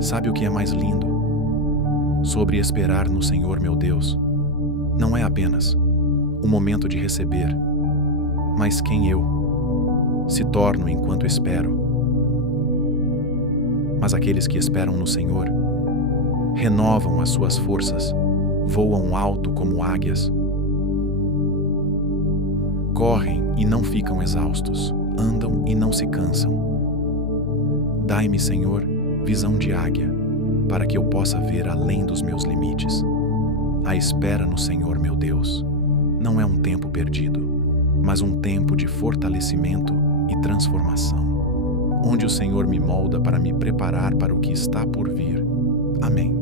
Sabe o que é mais lindo? Sobre esperar no Senhor meu Deus, não é apenas o momento de receber, mas quem eu se torno enquanto espero. Mas aqueles que esperam no Senhor renovam as suas forças, voam alto como águias, correm e não ficam exaustos, andam e não se cansam. Dai-me, Senhor, visão de águia, para que eu possa ver além dos meus limites. A espera no Senhor, meu Deus, não é um tempo perdido, mas um tempo de fortalecimento e transformação, onde o Senhor me molda para me preparar para o que está por vir. Amém.